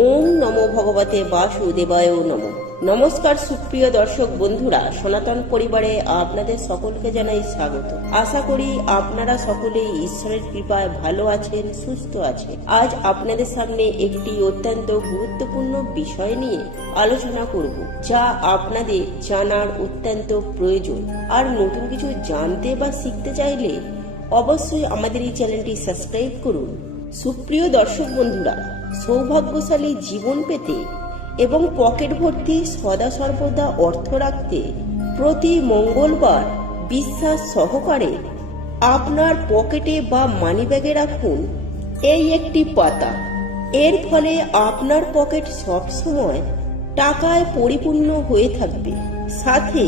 ওম নমো ভগবতে বাসুদেবায় নমো। নমস্কার সুপ্রিয় দর্শক বন্ধুরা, সনাতন পরিবারে আপনাদের সকলকে জানাই স্বাগত। আশা করি আপনারা সকলেই ঈশ্বরের কৃপায় ভালো আছেন, সুস্থ আছেন। আজ আপনাদের সামনে একটি অত্যন্ত গুরুত্বপূর্ণ বিষয় নিয়ে আলোচনা করব, যা আপনাদের জানার অত্যন্ত প্রয়োজন। আর নতুন কিছু জানতে বা শিখতে চাইলে অবশ্যই আমাদের এই চ্যানেলটি সাবস্ক্রাইব করুন। সুপ্রিয় দর্শক বন্ধুরা, সৌভাগ্যশালী জীবন পেতে এবং পকেট ভর্তি সদা সর্বদা অর্থ রাখতে প্রতি মঙ্গলবার বিশ্বাস সহকারে আপনার পকেটে বা মানিব্যাগে রাখুন এই একটি পাতা। এর ফলে আপনার পকেট সবসময় টাকায় পরিপূর্ণ হয়ে থাকবে, সাথে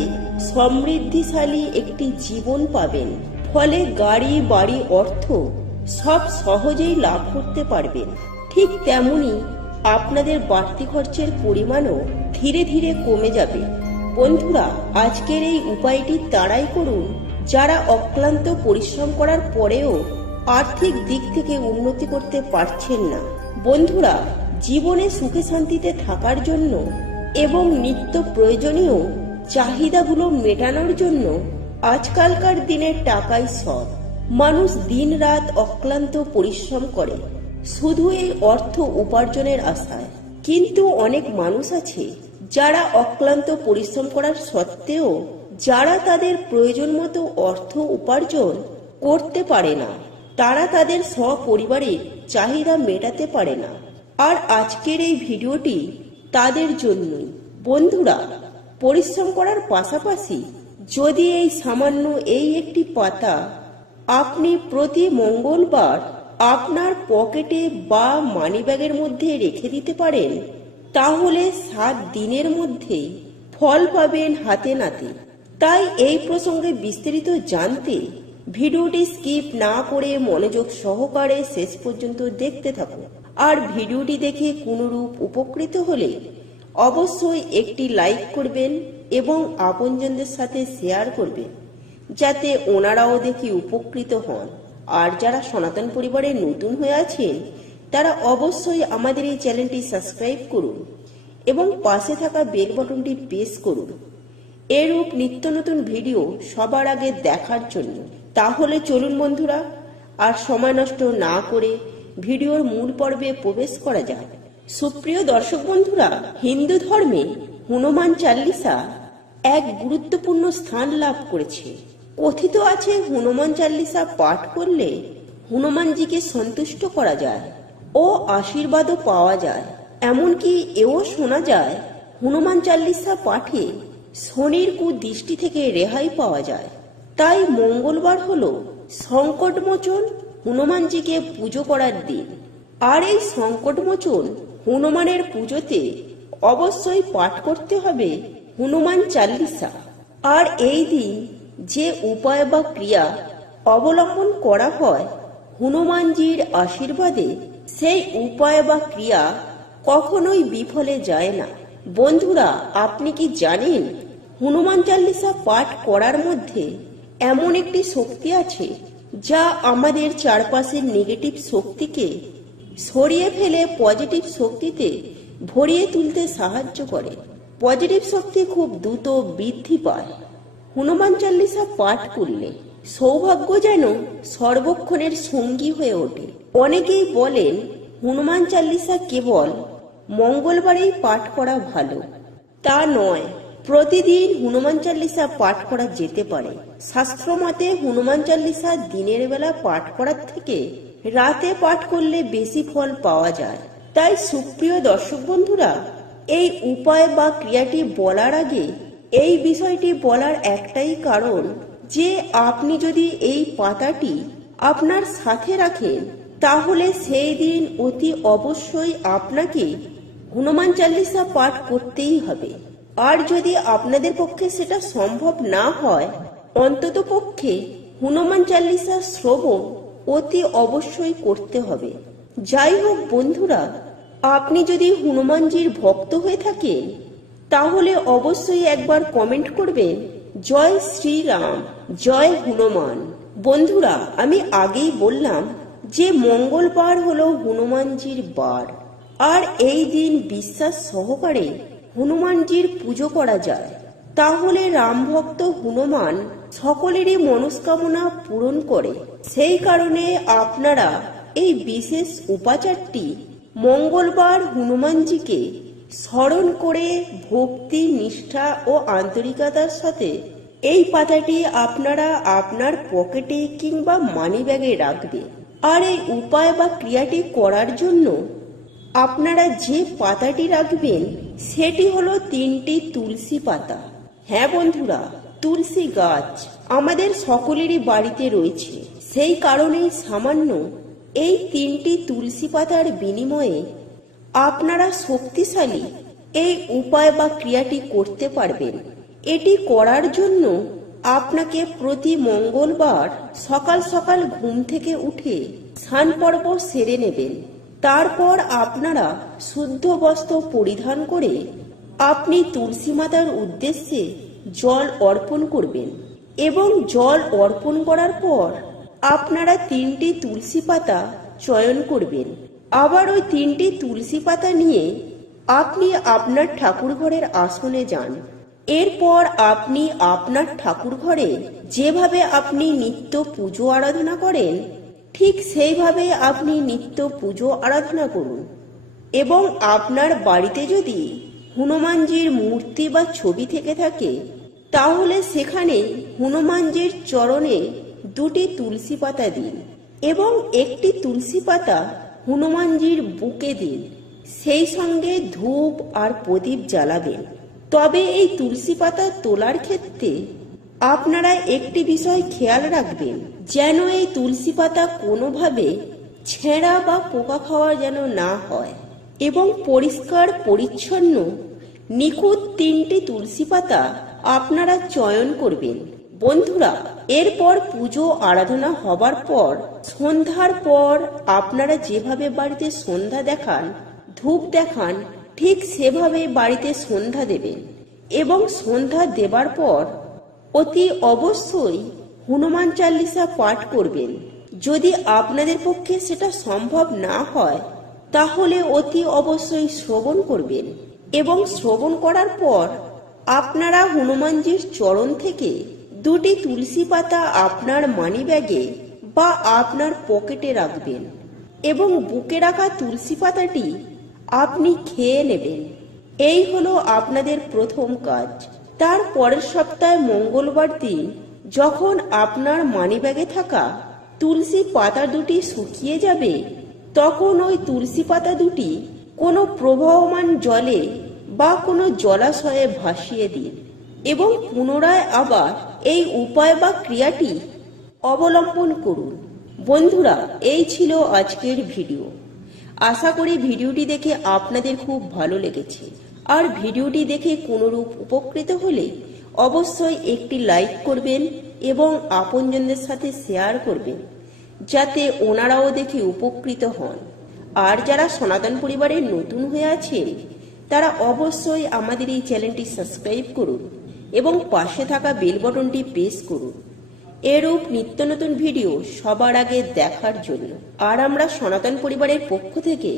সমৃদ্ধিশালী একটি জীবন পাবেন। ফলে গাড়ি, বাড়ি, অর্থ সব সহজেই লাভ করতে পারবেন। ঠিক তেমনি আপনাদের বাড়তি খরচের পরিমাণও ধীরে ধীরে কমে যাবে। বন্ধুরা, আজকের এই উপায়টি তারাই করুন যারা অক্লান্ত পরিশ্রম করার পরেও আর্থিক দিক থেকে উন্নতি করতে পারছেন না। বন্ধুরা, জীবনে সুখে শান্তিতে থাকার জন্য এবং নিত্য প্রয়োজনীয় চাহিদাগুলো মেটানোর জন্য আজকালকার দিনে টাকাই সব। মানুষ দিন রাত অক্লান্ত পরিশ্রম করে শুধু এই অর্থ উপার্জনের আশায়। কিন্তু অনেক মানুষ আছে যারা অক্লান্ত পরিশ্রম করার সত্ত্বেও যারা তাদের প্রয়োজন মতো অর্থ উপার্জন করতে পারে না, তারা তাদের সপরিবারের চাহিদা মেটাতে পারে না। আর আজকের এই ভিডিওটি তাদের জন্যই। বন্ধুরা, পরিশ্রম করার পাশাপাশি যদি এই সামান্য এই একটি পাতা আপনি প্রতি মঙ্গলবার আপনার পকেটে বা মানিব্যাগের মধ্যে রেখে দিতে পারেন, তাহলে 7 দিনের মধ্যেই ফল পাবেন হাতে নাতে। তাই এই প্রসঙ্গে বিস্তারিত জানতে ভিডিওটি স্কিপ না করে মনোযোগ সহকারে শেষ পর্যন্ত দেখতে থাকুন। আর ভিডিওটি দেখে কোনরূপ উপকৃত হলে অবশ্যই একটি লাইক করবেন এবং আপনজনদের সাথে শেয়ার করবেন, যাতে ওনারাও দেখে উপকৃত হন। আর যারা সনাতন পরিবারে নতুন হয়ে আছেন, তারা অবশ্যই আমাদের এই চ্যানেলটি সাবস্ক্রাইব করুন এবং পাশে থাকা বেল বাটনটি প্রেস করুন এরূপ নিত্য নতুন ভিডিও সবার আগে দেখার জন্য। তাহলে চলুন বন্ধুরা, আর সময় নষ্ট না করে ভিডিওর মূল পর্বে প্রবেশ করা যাক। সুপ্রিয় দর্শক বন্ধুরা, হিন্দু ধর্মে হনুমান চাল্লিশা এক গুরুত্বপূর্ণ স্থান লাভ করেছে। কথিত আছে, হনুমান চাল্লিশা পাঠ করলে হনুমানজিকে সন্তুষ্ট করা যায় ও আশীর্বাদও পাওয়া যায়। এমনকি এও শোনা যায়, হনুমান চাল্লিশা পাঠে শনির কুদৃষ্টি থেকে রেহাই পাওয়া যায়। তাই মঙ্গলবার হলো সংকটমোচন হনুমানজিকে পুজো করার দিন। আর এই সংকটমোচন হনুমানের পুজোতে অবশ্যই পাঠ করতে হবে হনুমান চাল্লিশা। আর এই দিন যে উপায় বা ক্রিয়া অবলম্বন করা হয় হনুমানজির আশীর্বাদে, সেই উপায় বা ক্রিয়া কখনোই বিফলে যায় না। বন্ধুরা, আপনি কি জানেন, হনুমান চাল্লিশা পাঠ করার মধ্যে এমন একটি শক্তি আছে যা আমাদের চারপাশের নেগেটিভ শক্তিকে সরিয়ে ফেলে পজিটিভ শক্তিতে ভরিয়ে তুলতে সাহায্য করে। পজিটিভ শক্তি খুব দ্রুত বৃদ্ধি পায় হনুমান চাল্লিশা পাঠ করলে। সৌভাগ্য যেন সর্বক্ষণের সঙ্গী হয়ে ওঠে। অনেকেই বলেন হনুমান চাল্লিশা কেবল মঙ্গলবারেই পাঠ করা ভালো। তা নয়, প্রতিদিন হনুমান চাল্লিশা পাঠ করা যেতে পারে। শাস্ত্র মতে হনুমান চাল্লিশা দিনের বেলা পাঠ করার থেকে রাতে পাঠ করলে বেশি ফল পাওয়া যায়। তাই সুপ্রিয় দর্শক বন্ধুরা, এই উপায় বা ক্রিয়াটি বলার আগে এই বিষয়টি বলার একটাই কারণ যে আপনি যদি এই পাতাটি আপনার সাথে রাখেন, তাহলে সেই দিন অতি অবশ্যই আপনাকে হনুমান চাল্লিশা পাঠ করতেই হবে। আর যদি আপনাদের পক্ষে সেটা সম্ভব না হয়, অন্তত পক্ষে হনুমান চাল্লিশা শ্রবণ অতি অবশ্যই করতে হবে। যাই হোক বন্ধুরা, আপনি যদি হনুমানজির ভক্ত হয়ে থাকেন, তাহলে অবশ্যই একবার কমেন্ট করবেন, জয় শ্রীরাম, জয় হনুমান। বন্ধুরা, আমি আগেই বললাম যে মঙ্গলবার হলো হনুমানজির বার। আর এই দিন বিশ্বাস সহকারে হনুমানজির পুজো করা যায়। তাহলে রামভক্ত হনুমান সকলেরই মনস্কামনা পূরণ করে। সেই কারণে আপনারা এই বিশেষ উপাচারটি মঙ্গলবার হনুমানজিকে স্মরণ করে ভক্তি, নিষ্ঠা ও আন্তরিকতার সাথে এই পাতাটি আপনারা আপনার পকেটে কিংবা মানি ব্যাগে রাখবেন। আর এই উপায় বা ক্রিয়াটি করার জন্য আপনারা যে পাতাটি রাখবেন সেটি হলো 3টি তুলসী পাতা। হ্যাঁ বন্ধুরা, তুলসী গাছ আমাদের সকলেরই বাড়িতে রয়েছে। সেই কারণেই সামান্য এই 3টি তুলসী পাতার বিনিময়ে আপনারা শক্তিশালী এই উপায় বা ক্রিয়াটি করতে পারবেন। এটি করার জন্য আপনাকে প্রতি মঙ্গলবার সকাল সকাল ঘুম থেকে উঠে স্নান পর্ব সেরে নেবেন। তারপর আপনারা শুদ্ধ বস্ত্র পরিধান করে আপনি তুলসী মাতার উদ্দেশ্যে জল অর্পণ করবেন এবং জল অর্পণ করার পর আপনারা 3টি তুলসী পাতা চয়ন করবেন। আবার ওই 3টি তুলসী পাতা নিয়ে আপনি আপনার ঠাকুর ঘরের আসনে যান। এরপর আপনি আপনার ঠাকুর ঘরে যেভাবে আপনি নিত্য পুজো আরাধনা করেন ঠিক সেইভাবে আপনি নিত্য পুজো আরাধনা করুন। এবং আপনার বাড়িতে যদি হনুমানজির মূর্তি বা ছবি থেকে থাকে তাহলে সেখানে হনুমানজির চরণে 2টি তুলসী পাতা দিন এবং একটি তুলসী পাতা হনুমানজির বুকে দিন। সেই সঙ্গে ধূপ আর প্রদীপ জ্বালাবেন। তবে এই তুলসী পাতা তোলার ক্ষেত্রে আপনারা একটি বিষয় খেয়াল রাখবেন, যেন এই তুলসী পাতা কোনোভাবে ছেঁড়া বা পোকা খাওয়া যেন না হয় এবং পরিষ্কার পরিচ্ছন্ন নিখুঁত 3টি তুলসী পাতা আপনারা চয়ন করবেন। বন্ধুরা, এরপর পুজো আরাধনা হবার পর সন্ধ্যার পর আপনারা যেভাবে বাড়িতে সন্ধ্যা দেখান, ধূপ দেখান, ঠিক সেভাবে বাড়িতে সন্ধ্যা দেবেন এবং সন্ধ্যা দেবার পর অতি অবশ্যই হনুমান চালিসা পাঠ করবেন। যদি আপনাদের পক্ষে সেটা সম্ভব না হয় তাহলে অতি অবশ্যই শ্রবণ করবেন এবং শ্রবণ করার পর আপনারা হনুমানজির চরণ থেকে 2টি তুলসী পাতা আপনার মানি ব্যাগে বা আপনার পকেটে রাখবেন এবং বুকে রাখা তুলসী পাতাটি আপনি খেয়ে নেবেন। এই হলো আপনাদের প্রথম কাজ। তার পরের সপ্তাহে মঙ্গলবার দিন যখন আপনার মানিব্যাগে থাকা তুলসী পাতা 2টি শুকিয়ে যাবে তখন ওই তুলসী পাতা 2টি কোনো প্রবাহমান জলে বা কোনো জলাশয়ে ভাসিয়ে দিন এবং পুনরায় আবার এই উপায় বা ক্রিয়াটি অবলম্বন করুন। বন্ধুরা, এই ছিল আজকের ভিডিও। আশা করি ভিডিওটি দেখে আপনাদের খুব ভালো লেগেছে। আর ভিডিওটি দেখে কোনোরূপ উপকৃত হলে অবশ্যই একটি লাইক করবেন এবং আপনজনদের সাথে শেয়ার করবেন যাতে ওনারাও দেখে উপকৃত হন। আর যারা সনাতন পরিবারের নতুন হয়ে আছেন তারা অবশ্যই আমাদের এই চ্যানেলটি সাবস্ক্রাইব করুন এবং পাশে থাকা বেল বাটনটি প্রেস করুন এরূপ নিত্য নতুন ভিডিও সবার আগে দেখার জন্য। আর আমরা সনাতন পরিবারের পক্ষ থেকে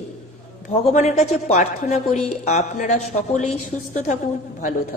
ভগবানের কাছে প্রার্থনা করি আপনারা সকলেই সুস্থ থাকুন, ভালো থাকুন।